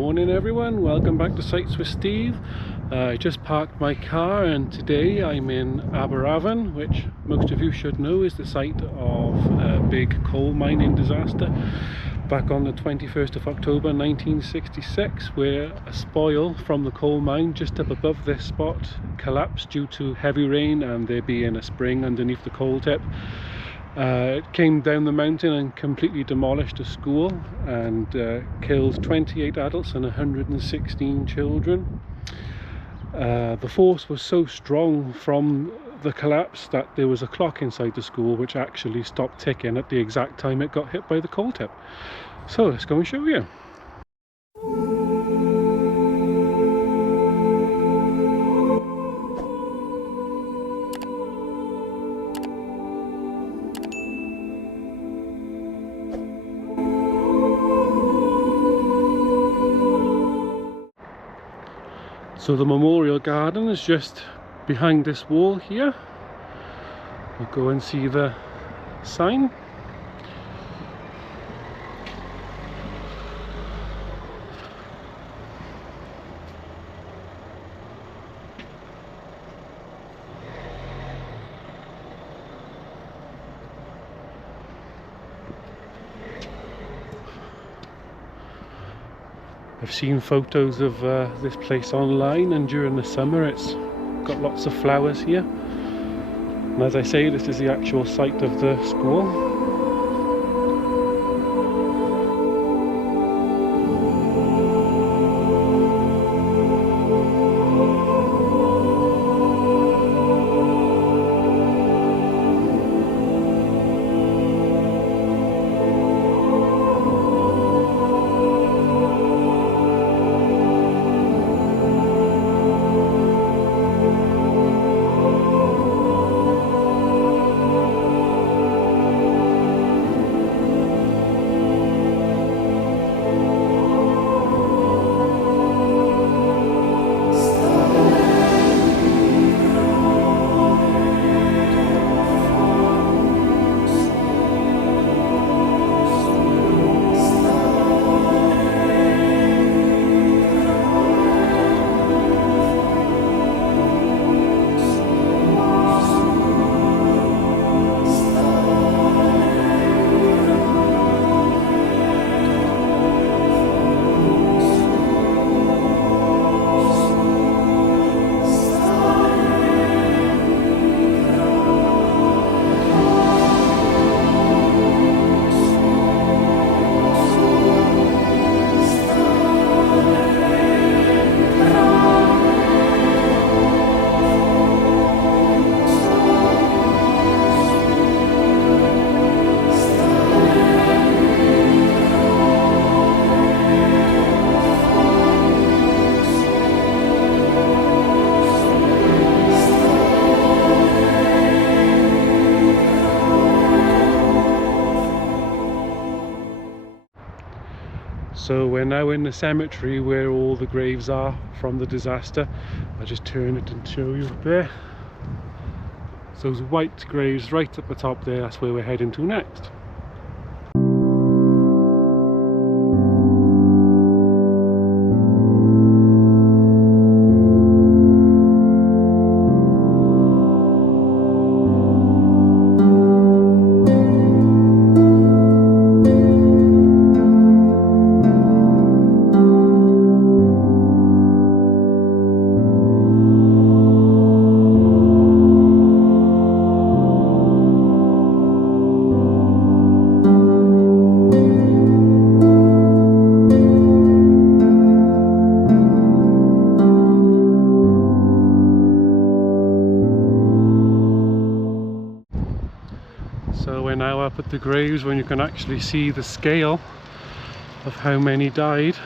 Morning everyone, welcome back to Sights with Steve. I just parked my car and today I'm in Aberfan, which most of you should know is the site of a big coal mining disaster back on the 21st of October 1966, where a spoil from the coal mine just up above this spot collapsed due to heavy rain and there being a spring underneath the coal tip. It came down the mountain and completely demolished a school and killed 28 adults and 116 children. The force was so strong from the collapse that there was a clock inside the school which actually stopped ticking at the exact time it got hit by the coal tip. So let's go and show you. So the memorial garden is just behind this wall here. We'll go and see the sign. I've seen photos of this place online, and during the summer it's got lots of flowers here. And as I say, this is the actual site of the school. So we're now in the cemetery where all the graves are from the disaster. I'll just turn it and show you up there. So those white graves right at the top there, that's where we're heading to next. So we're now up at the graves when you can actually see the scale of how many died.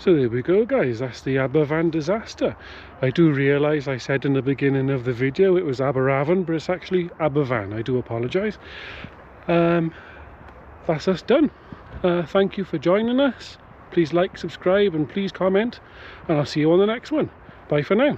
So there we go guys, that's the Aberfan disaster. I do realise I said in the beginning of the video it was Aberfan, but it's actually Aberfan. I do apologise. That's us done. Thank you for joining us. Please like, subscribe and please comment, and I'll see you on the next one. Bye for now.